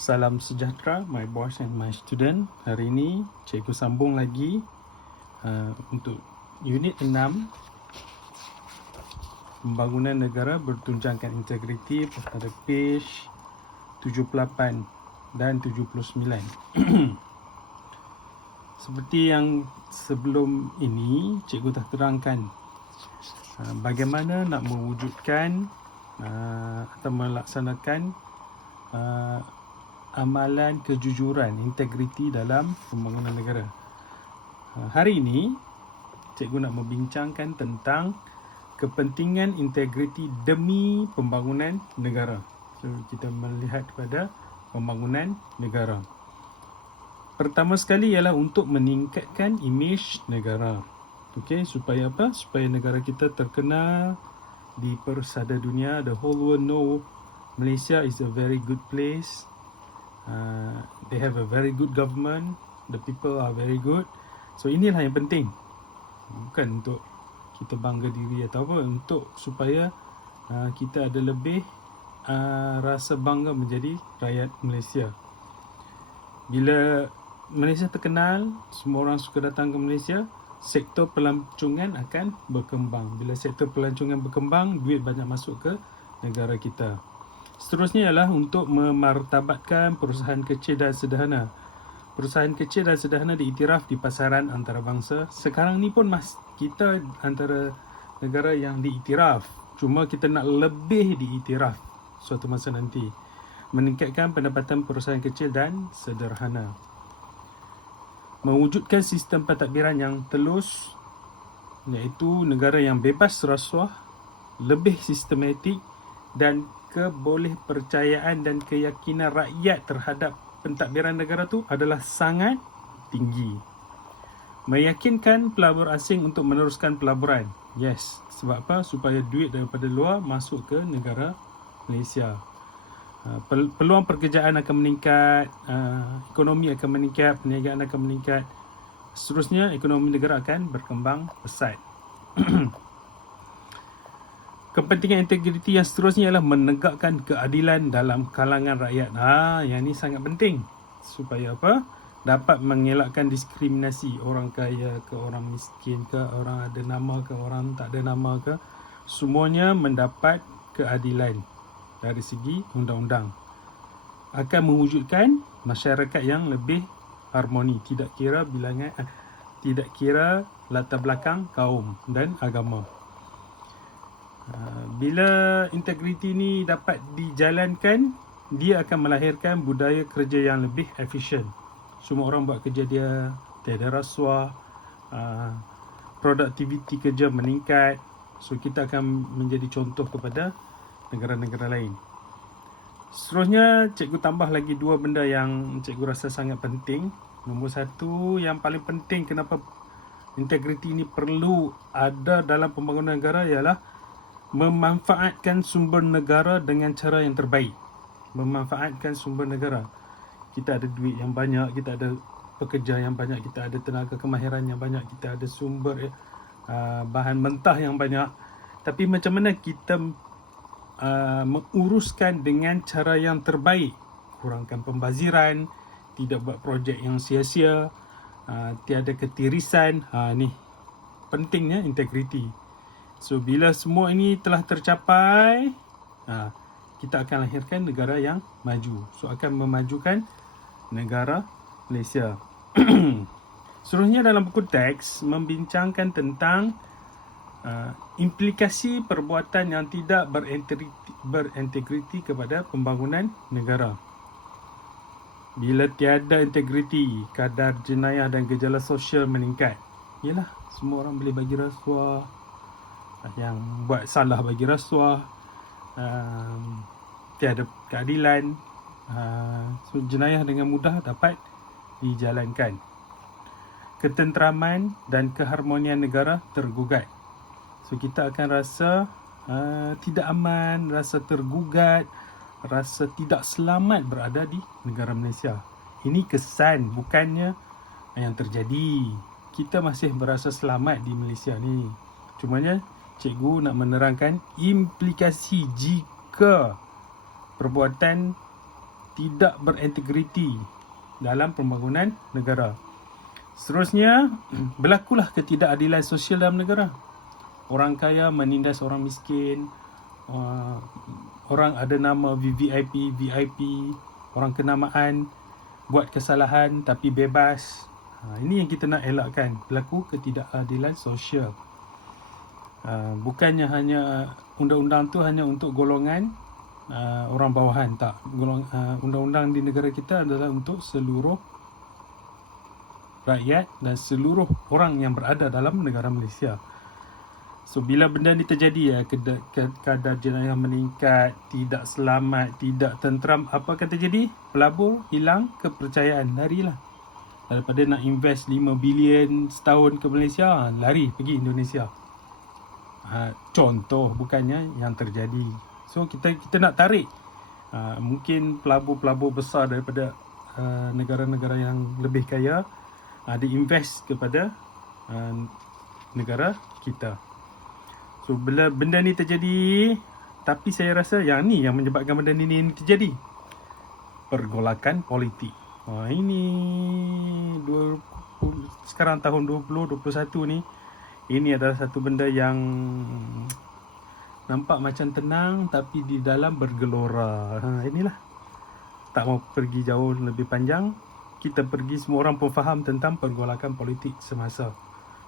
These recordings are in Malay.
Salam sejahtera, my boys and my student. Hari ini cikgu sambung lagi untuk unit 6, pembangunan negara bertunjangkan integriti pada page 78 dan 79. Seperti yang sebelum ini, cikgu dah terangkan bagaimana nak mewujudkan atau melaksanakan amalan kejujuran, integriti dalam pembangunan negara. Hari ini, cikgu nak membincangkan tentang kepentingan integriti demi pembangunan negara. So, kita melihat pada pembangunan negara. Pertama sekali ialah untuk meningkatkan imej negara. Okey, supaya apa? Supaya negara kita terkenal di persada dunia. The whole world know Malaysia is a very good place. They have a very good government. The people are very good. So inilah yang penting. Bukan untuk kita bangga diri atau apa, untuk supaya kita ada lebih rasa bangga menjadi rakyat Malaysia. Bila Malaysia terkenal, semua orang suka datang ke Malaysia, sektor pelancongan akan berkembang. Bila sektor pelancongan berkembang, duit banyak masuk ke negara kita. Seterusnya ialah untuk memartabatkan perusahaan kecil dan sederhana. Perusahaan kecil dan sederhana diiktiraf di pasaran antarabangsa. Sekarang ni pun kita antara negara yang diiktiraf. Cuma kita nak lebih diiktiraf suatu masa nanti. Meningkatkan pendapatan perusahaan kecil dan sederhana. Mewujudkan sistem pentadbiran yang telus, iaitu negara yang bebas rasuah, lebih sistematik dan kebolehpercayaan dan keyakinan rakyat terhadap pentadbiran negara tu adalah sangat tinggi. Meyakinkan pelabur asing untuk meneruskan pelaburan. Yes, sebab apa? Supaya duit daripada luar masuk ke negara Malaysia. Peluang pekerjaan akan meningkat, ekonomi akan meningkat, perniagaan akan meningkat. Seterusnya, ekonomi negara akan berkembang pesat. Kepentingan integriti yang seterusnya ialah menegakkan keadilan dalam kalangan rakyat. Yang ni sangat penting. Supaya apa? Dapat mengelakkan diskriminasi orang kaya ke orang miskin ke, orang ada nama ke orang tak ada nama ke. Semuanya mendapat keadilan dari segi undang-undang. Akan mewujudkan masyarakat yang lebih harmoni, tidak kira bilangan, tidak kira latar belakang kaum dan agama. Bila integriti ni dapat dijalankan, dia akan melahirkan budaya kerja yang lebih efisien. Semua orang buat kerja dia, tiada rasuah, produktiviti kerja meningkat. So kita akan menjadi contoh kepada negara-negara lain. Seterusnya, cikgu tambah lagi 2 benda yang cikgu rasa sangat penting. Nombor 1, yang paling penting kenapa integriti ini perlu ada dalam pembangunan negara ialah memanfaatkan sumber negara dengan cara yang terbaik. Memanfaatkan sumber negara. Kita ada duit yang banyak, kita ada pekerja yang banyak, kita ada tenaga kemahiran yang banyak, kita ada sumber bahan mentah yang banyak. Tapi macam mana kita menguruskan dengan cara yang terbaik? Kurangkan pembaziran, tidak buat projek yang sia-sia, tiada ketirisan. Ni pentingnya integriti. So bila semua ini telah tercapai, kita akan lahirkan negara yang maju. So akan memajukan negara Malaysia. Seterusnya dalam buku teks membincangkan tentang implikasi perbuatan yang tidak berintegriti kepada pembangunan negara. Bila tiada integriti, kadar jenayah dan gejala sosial meningkat. Yalah, semua orang boleh bagi rasuah, yang buat salah bagi rasuah, tiada keadilan, so jenayah dengan mudah dapat dijalankan. Ketenteraman dan keharmonian negara tergugat. So kita akan rasa tidak aman, rasa tergugat, rasa tidak selamat berada di negara Malaysia. Ini kesan, bukannya yang terjadi. Kita masih berasa selamat di Malaysia ni. Cumanya cikgu nak menerangkan implikasi jika perbuatan tidak berintegriti dalam pembangunan negara. Seterusnya, berlakulah ketidakadilan sosial dalam negara. Orang kaya menindas orang miskin, orang ada nama VVIP, VIP, orang kenamaan buat kesalahan tapi bebas. Ini yang kita nak elakkan, berlaku ketidakadilan sosial. Bukannya hanya undang-undang tu hanya untuk golongan orang bawahan, tak. Undang-undang di negara kita adalah untuk seluruh rakyat dan seluruh orang yang berada dalam negara Malaysia. So bila benda ni terjadi, kadar jenayah meningkat, tidak selamat, tidak tenteram, apa akan terjadi? Pelabur hilang kepercayaan, larilah. Daripada nak invest 5 bilion setahun ke Malaysia, lari pergi Indonesia. Contoh, bukannya yang terjadi. So kita nak tarik mungkin pelabur-pelabur besar daripada negara-negara yang lebih kaya, diinvest kepada negara kita. So bila benda ni terjadi, tapi saya rasa yang ni yang menyebabkan benda ni terjadi, pergolakan politik. Ini sekarang tahun 2021 ni, ini adalah satu benda yang nampak macam tenang tapi di dalam bergelora. Inilah, tak mau pergi jauh lebih panjang, kita pergi, semua orang pun faham tentang pergolakan politik semasa.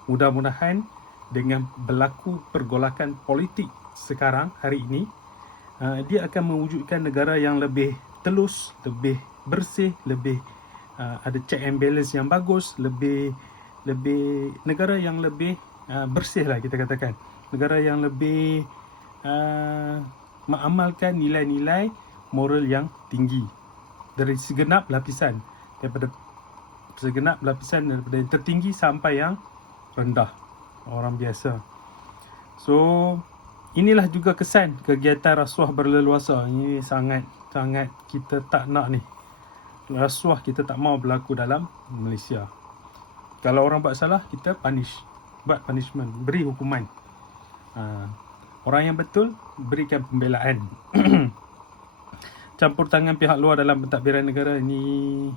Mudah-mudahan dengan berlaku pergolakan politik sekarang, hari ini, dia akan mewujudkan negara yang lebih telus, lebih bersih, lebih ada check and balance yang bagus, lebih negara yang lebih bersih lah kita katakan. Negara yang lebih mengamalkan nilai-nilai moral yang tinggi dari segenap lapisan, daripada yang tertinggi sampai yang rendah, orang biasa. So inilah juga kesan kegiatan rasuah berleluasa. Ini sangat kita tak nak ni. Rasuah kita tak mau berlaku dalam Malaysia. Kalau orang buat salah, kita buat punishment, beri hukuman. Orang yang betul, berikan pembelaan. Campur tangan pihak luar dalam pentadbiran negara ini,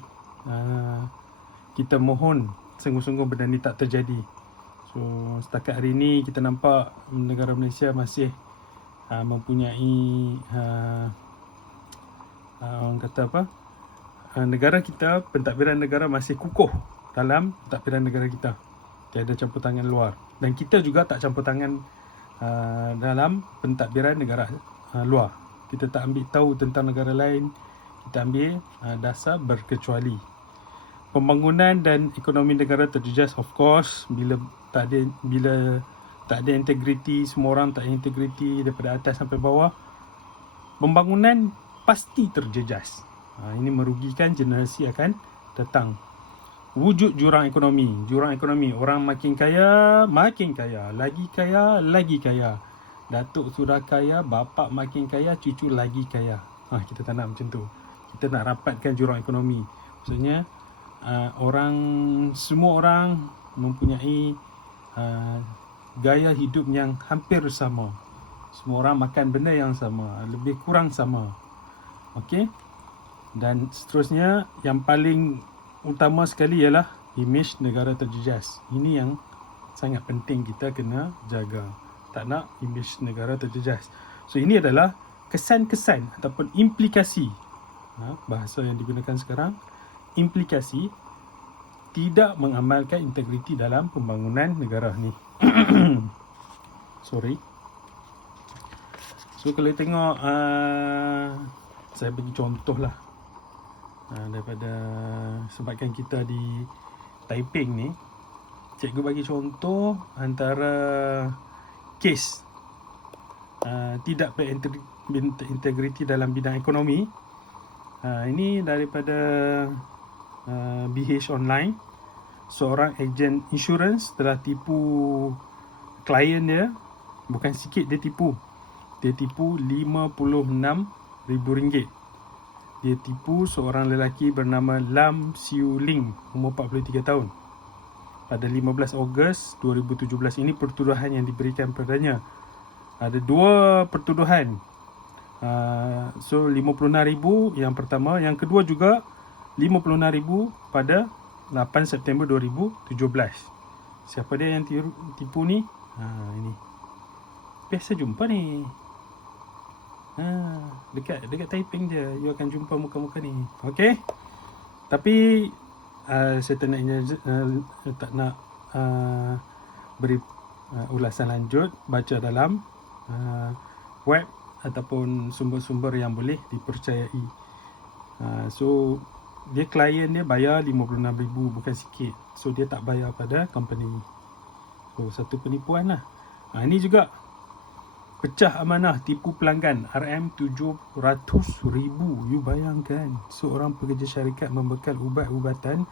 kita mohon sungguh-sungguh benda ni tak terjadi. So setakat hari ini kita nampak negara Malaysia masih mempunyai orang kata apa, negara kita, pentadbiran negara masih kukuh dalam pentadbiran negara kita. Tiada campur tangan luar. Dan kita juga tak campur tangan dalam pentadbiran negara luar. Kita tak ambil tahu tentang negara lain. Kita ambil dasar berkecuali. Pembangunan dan ekonomi negara terjejas, of course, bila tak ada integriti, semua orang tak ada integriti daripada atas sampai bawah, pembangunan pasti terjejas. Ini merugikan generasi akan datang. Wujud jurang ekonomi, orang makin kaya, lagi kaya. Datuk sudah kaya, bapa makin kaya, cucu lagi kaya. Kita tak nak macam tu. Kita nak rapatkan jurang ekonomi. Maksudnya semua orang mempunyai gaya hidup yang hampir sama. Semua orang makan benda yang sama, lebih kurang sama. Okey? Dan seterusnya, yang paling utama sekali ialah imej negara terjejas. Ini yang sangat penting kita kena jaga. Tak nak imej negara terjejas. So ini adalah kesan-kesan ataupun implikasi, bahasa yang digunakan sekarang, implikasi tidak mengamalkan integriti dalam pembangunan negara ni. Sorry. So kalau tengok, saya bagi contoh lah, daripada sebabkan kita di Taiping ni, cikgu bagi contoh antara kes tidak berintegriti dalam bidang ekonomi. Ini daripada BH Online. Seorang ejen insurans telah tipu klien dia. Bukan sikit dia tipu. Dia tipu RM56,000. Dia tipu seorang lelaki bernama Lam Siu Ling, umur 43 tahun. Pada 15 Ogos 2017, ini pertuduhan yang diberikan padanya. Ada dua pertuduhan. So 56,000 yang pertama. Yang kedua juga 56,000 pada 8 September 2017. Siapa dia yang tipu ni? Ini. Biasa jumpa ni. Dekat typing je you akan jumpa muka-muka ni. Okey. Tapi saya tak nak beri ulasan lanjut. Baca dalam web ataupun sumber-sumber yang boleh dipercayai. So dia klien dia bayar 56,000, bukan sikit. So dia tak bayar pada company. So satu penipuan lah. Ini juga pecah amanah tipu pelanggan RM700,000. You bayangkan, seorang pekerja syarikat membekal ubat-ubatan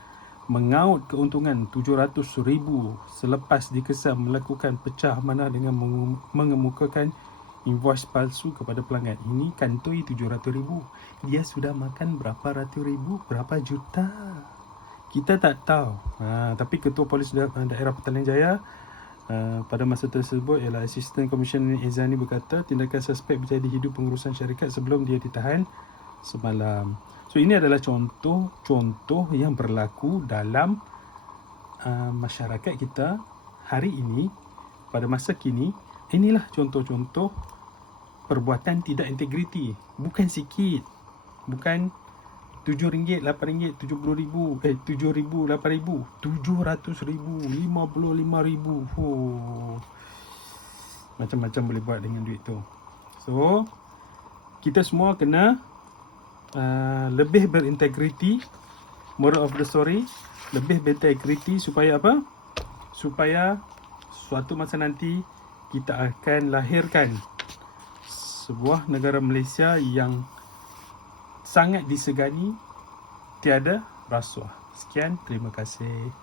mengaut keuntungan RM700,000 selepas dikesan melakukan pecah amanah dengan mengemukakan invoice palsu kepada pelanggan. Ini kantoi RM700,000. Dia sudah makan berapa ratus ribu, berapa juta, kita tak tahu. Tapi Ketua Polis Daerah Petaling Jaya pada masa tersebut ialah Assistant Commissioner Izani berkata tindakan suspek berjadi hidup pengurusan syarikat sebelum dia ditahan semalam. So ini adalah contoh yang berlaku dalam masyarakat kita hari ini, pada masa kini. Inilah contoh-contoh perbuatan tidak integriti. Bukan sikit. Bukan RM7, RM8, RM70,000, RM7,000, RM8,000, RM700,000, RM55,000. Macam-macam boleh buat dengan duit tu. So, kita semua kena lebih berintegriti. Moral of the story, lebih berintegriti supaya apa? Supaya suatu masa nanti kita akan lahirkan sebuah negara Malaysia yang sangat disegani, tiada rasuah. Sekian, terima kasih.